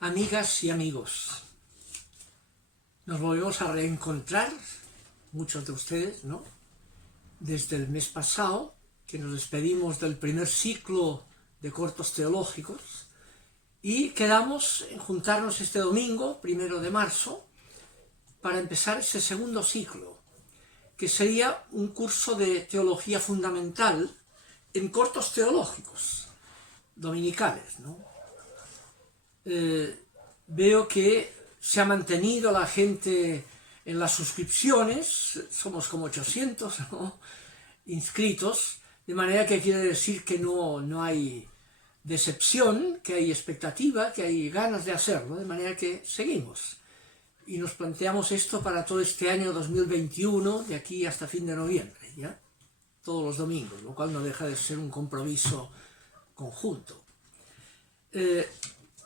Amigas y amigos, nos volvemos a reencontrar, muchos de ustedes, ¿no? Desde el mes pasado, que nos despedimos del primer ciclo de cortos teológicos, y quedamos en juntarnos este domingo, 1 de marzo, para empezar ese segundo ciclo, que sería un curso de teología fundamental en cortos teológicos, dominicales, ¿no? Veo que se ha mantenido la gente en las suscripciones, somos como 800, ¿no?, inscritos, de manera que quiere decir que no hay decepción, que hay expectativa, que hay ganas de hacerlo, de manera que seguimos. Y nos planteamos esto para todo este año 2021, de aquí hasta fin de noviembre, ¿ya? Todos los domingos, lo cual no deja de ser un compromiso conjunto.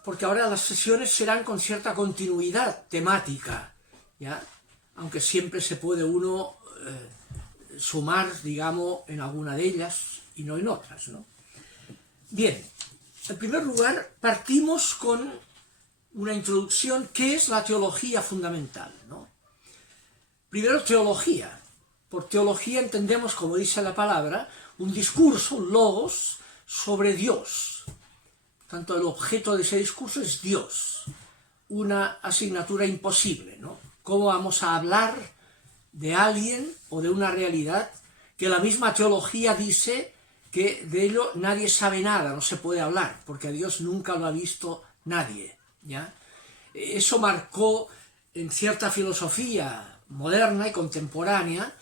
Porque ahora las sesiones serán con cierta continuidad temática, ¿ya? Aunque siempre se puede uno sumar, digamos, en alguna de ellas y no en otras, ¿no? Bien, en primer lugar, partimos con una introducción. ¿Qué es la teología fundamental, ¿no? Primero, teología. Por teología entendemos, como dice la palabra, un discurso, un logos, sobre Dios. Tanto el objeto de ese discurso es Dios, una asignatura imposible, ¿no? ¿Cómo vamos a hablar de alguien o de una realidad que la misma teología dice que de ello nadie sabe nada, no se puede hablar, porque a Dios nunca lo ha visto nadie, ¿ya? Eso marcó en cierta filosofía moderna y contemporánea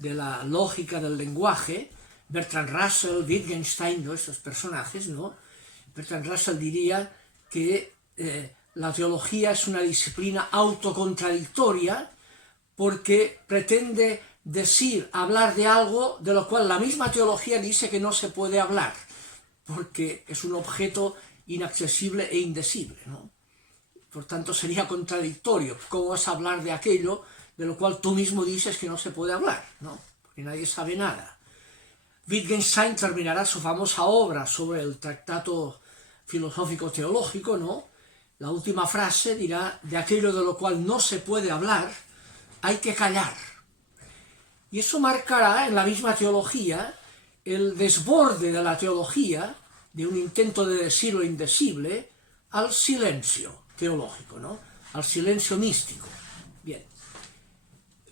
de la lógica del lenguaje, Bertrand Russell, Wittgenstein, ¿no?, esos personajes, ¿no? Bertrand Russell diría que la teología es una disciplina autocontradictoria porque pretende hablar de algo de lo cual la misma teología dice que no se puede hablar, porque es un objeto inaccesible e indecible, ¿no? Por tanto, sería contradictorio. ¿Cómo vas a hablar de aquello de lo cual tú mismo dices que no se puede hablar, ¿no? Porque nadie sabe nada. Wittgenstein terminará su famosa obra sobre el Tratado Filosófico Teológico, ¿no? La última frase dirá: de aquello de lo cual no se puede hablar, hay que callar. Y eso marcará en la misma teología el desborde de la teología, de un intento de decir lo indecible, al silencio teológico, ¿no? Al silencio místico.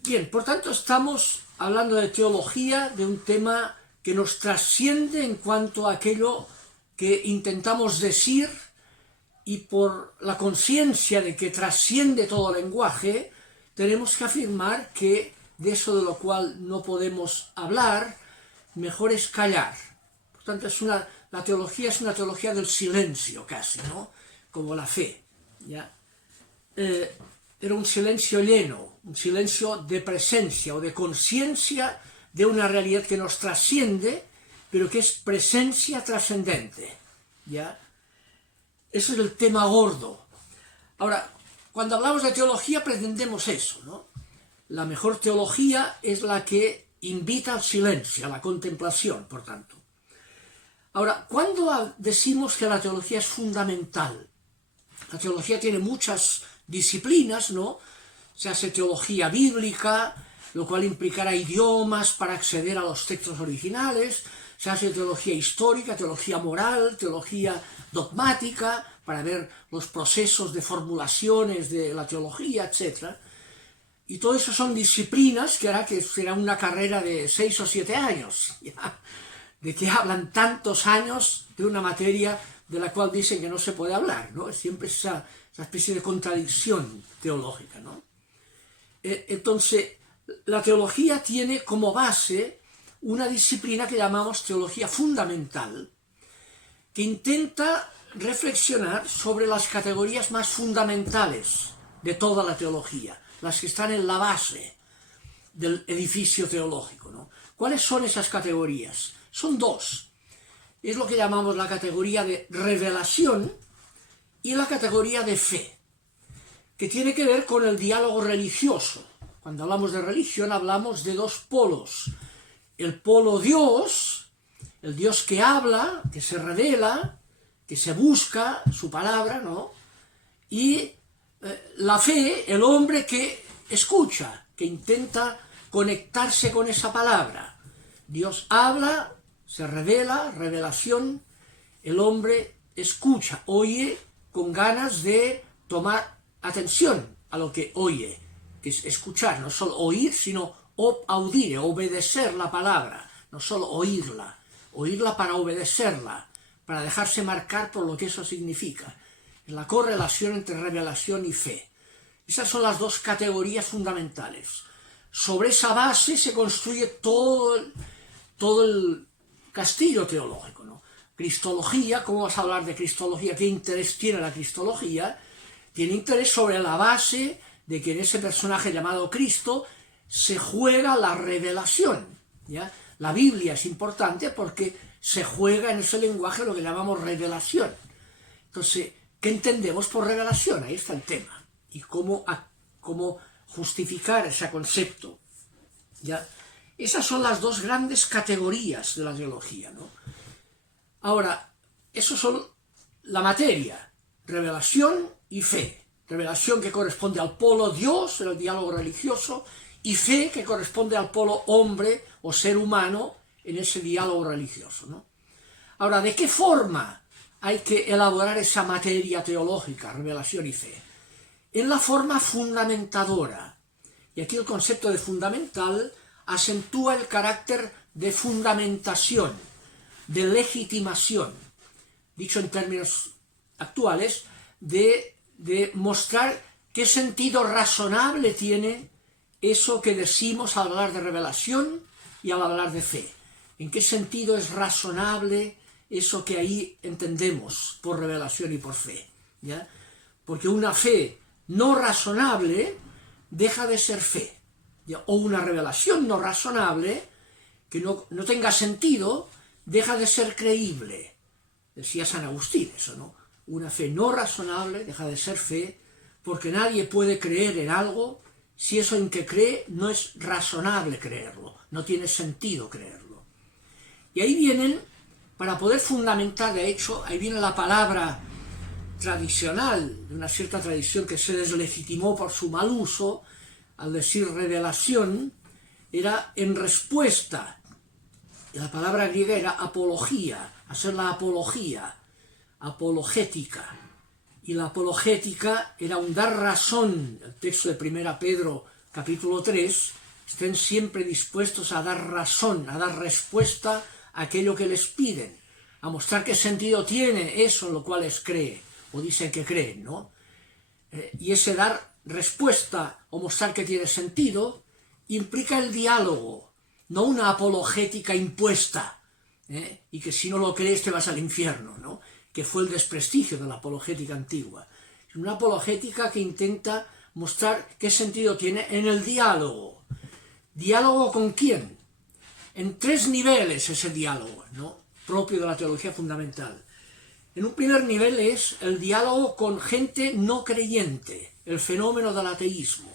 Bien, por tanto estamos hablando de teología, de un tema que nos trasciende en cuanto a aquello que intentamos decir, y por la conciencia de que trasciende todo lenguaje, tenemos que afirmar que de eso de lo cual no podemos hablar, mejor es callar. Por tanto, la teología es una teología del silencio casi, ¿no? Como la fe, ¿ya? Era un silencio lleno, un silencio de presencia o de conciencia de una realidad que nos trasciende, pero que es presencia trascendente, ¿ya? Eso es el tema gordo. Ahora, cuando hablamos de teología pretendemos eso, ¿no? La mejor teología es la que invita al silencio, a la contemplación, por tanto. Ahora, ¿cuándo decimos que la teología es fundamental? La teología tiene muchas disciplinas, ¿no? Se hace teología bíblica, lo cual implicará idiomas para acceder a los textos originales. Se hace teología histórica, teología moral, teología dogmática, para ver los procesos de formulaciones de la teología, etc. Y todo eso son disciplinas que hará que será una carrera de 6 o 7 años, ¿ya? De que hablan tantos años de una materia de la cual dicen que no se puede hablar, ¿no? Es siempre esa especie de contradicción teológica, ¿no? Entonces, la teología tiene como base una disciplina que llamamos teología fundamental, que intenta reflexionar sobre las categorías más fundamentales de toda la teología, las que están en la base del edificio teológico, ¿no? ¿Cuáles son esas categorías? Son dos. Es lo que llamamos la categoría de revelación y la categoría de fe, que tiene que ver con el diálogo religioso. Cuando hablamos de religión hablamos de dos polos: el polo Dios, el Dios que habla, que se revela, que se busca su palabra, ¿no? y la fe, el hombre que escucha, que intenta conectarse con esa palabra. Dios habla, se revela, revelación, el hombre escucha, oye con ganas de tomar atención a lo que oye, que es escuchar, no solo oír, sino audire, obedecer la palabra, no solo oírla para obedecerla, para dejarse marcar por lo que eso significa. Es la correlación entre revelación y fe. Esas son las dos categorías fundamentales. Sobre esa base se construye todo el castillo teológico, ¿no? Cristología, ¿cómo vas a hablar de cristología? ¿Qué interés tiene la cristología? Tiene interés sobre la base de que en ese personaje llamado Cristo se juega la revelación, ¿ya? La Biblia es importante porque se juega en ese lenguaje lo que llamamos revelación. Entonces, ¿qué entendemos por revelación? Ahí está el tema. Y cómo justificar ese concepto, ¿ya? Esas son las dos grandes categorías de la teología, ¿no? Ahora, eso son la materia, revelación y fe. Revelación que corresponde al polo Dios, en el diálogo religioso, y fe que corresponde al polo hombre o ser humano en ese diálogo religioso, ¿no? Ahora, ¿de qué forma hay que elaborar esa materia teológica, revelación y fe? En la forma fundamentadora. Y aquí el concepto de fundamental acentúa el carácter de fundamentación, de legitimación, dicho en términos actuales, de mostrar qué sentido razonable tiene eso que decimos al hablar de revelación y al hablar de fe. ¿En qué sentido es razonable eso que ahí entendemos por revelación y por fe? ¿Ya? Porque una fe no razonable deja de ser fe, ¿ya? O una revelación no razonable que no tenga sentido deja de ser creíble. Decía San Agustín eso, ¿no? Una fe no razonable deja de ser fe porque nadie puede creer en algo si eso en que cree no es razonable creerlo, no tiene sentido creerlo. Y ahí vienen, para poder fundamentar, de hecho, ahí viene la palabra tradicional, de una cierta tradición que se deslegitimó por su mal uso, al decir revelación, era en respuesta. Y la palabra griega era apología, hacer la apología, apologética. Y la apologética era un dar razón. El texto de 1 Pedro capítulo 3, estén siempre dispuestos a dar razón, a dar respuesta a aquello que les piden, a mostrar qué sentido tiene eso en lo cual les cree, o dicen que creen, ¿no? Y ese dar respuesta o mostrar que tiene sentido implica el diálogo, no una apologética impuesta, y que si no lo crees te vas al infierno, ¿no? Que fue el desprestigio de la apologética antigua. Es una apologética que intenta mostrar qué sentido tiene en el diálogo. ¿Diálogo con quién? En tres niveles ese diálogo, ¿no? Propio de la teología fundamental. En un primer nivel es el diálogo con gente no creyente, el fenómeno del ateísmo.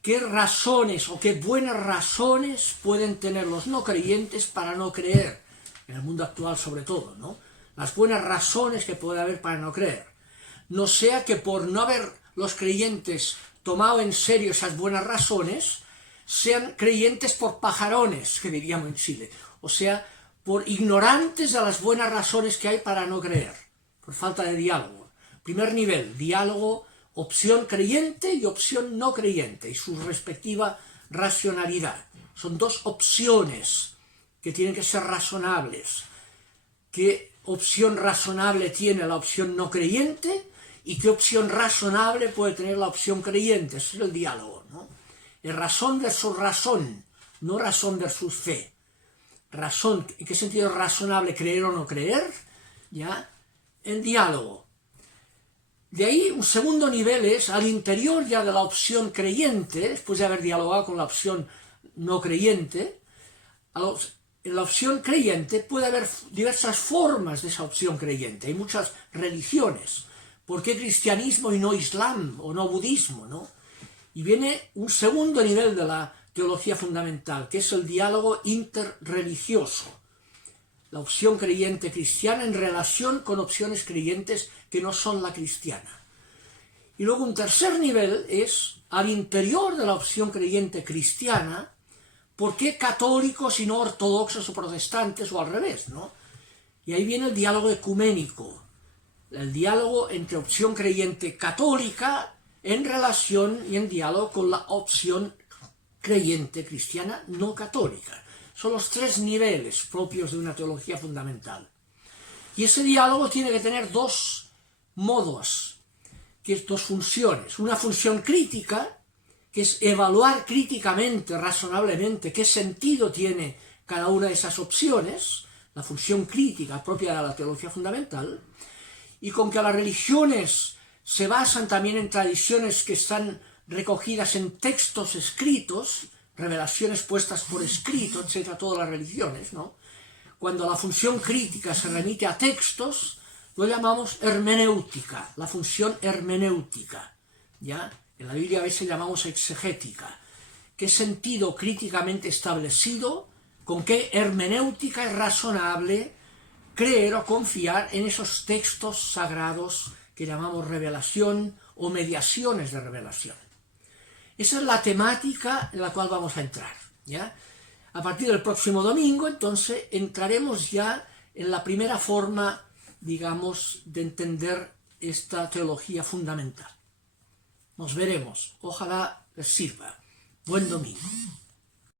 ¿Qué razones o qué buenas razones pueden tener los no creyentes para no creer? En el mundo actual sobre todo, ¿no? Las buenas razones que puede haber para no creer. No sea que por no haber los creyentes tomado en serio esas buenas razones, sean creyentes por pajarones, que diríamos en Chile. O sea, por ignorantes de las buenas razones que hay para no creer, por falta de diálogo. Primer nivel, diálogo, opción creyente y opción no creyente, y su respectiva racionalidad. Son dos opciones que tienen que ser razonables. ¿Qué opción razonable tiene la opción no creyente? ¿Y qué opción razonable puede tener la opción creyente? Ese es el diálogo, ¿no? Es razón versus razón, no razón versus fe. Razón, ¿en qué sentido es razonable creer o no creer? ¿Ya? El diálogo. De ahí un segundo nivel es, al interior ya de la opción creyente, después de haber dialogado con la opción no creyente, en la opción creyente puede haber diversas formas de esa opción creyente. Hay muchas religiones. ¿Por qué cristianismo y no islam o no budismo, no? Y viene un segundo nivel de la teología fundamental, que es el diálogo interreligioso. La opción creyente cristiana en relación con opciones creyentes que no son la cristiana. Y luego un tercer nivel es al interior de la opción creyente cristiana, ¿por qué católicos y no ortodoxos o protestantes o al revés, ¿no? Y ahí viene el diálogo ecuménico, el diálogo entre opción creyente católica en relación y en diálogo con la opción creyente cristiana no católica. Son los tres niveles propios de una teología fundamental. Y ese diálogo tiene que tener dos modos, que es dos funciones. Una función crítica, que es evaluar críticamente, razonablemente, qué sentido tiene cada una de esas opciones, la función crítica propia de la teología fundamental, y con que las religiones se basan también en tradiciones que están recogidas en textos escritos, revelaciones puestas por escrito, etcétera, todas las religiones, ¿no? Cuando la función crítica se remite a textos, lo llamamos hermenéutica, la función hermenéutica, ¿ya? En la Biblia a veces llamamos exegética. ¿Qué sentido críticamente establecido, con qué hermenéutica es razonable creer o confiar en esos textos sagrados que llamamos revelación o mediaciones de revelación? Esa es la temática en la cual vamos a entrar, ¿ya? A partir del próximo domingo, entonces, entraremos ya en la primera forma, digamos, de entender esta teología fundamental. Nos veremos. Ojalá les sirva. Buen domingo.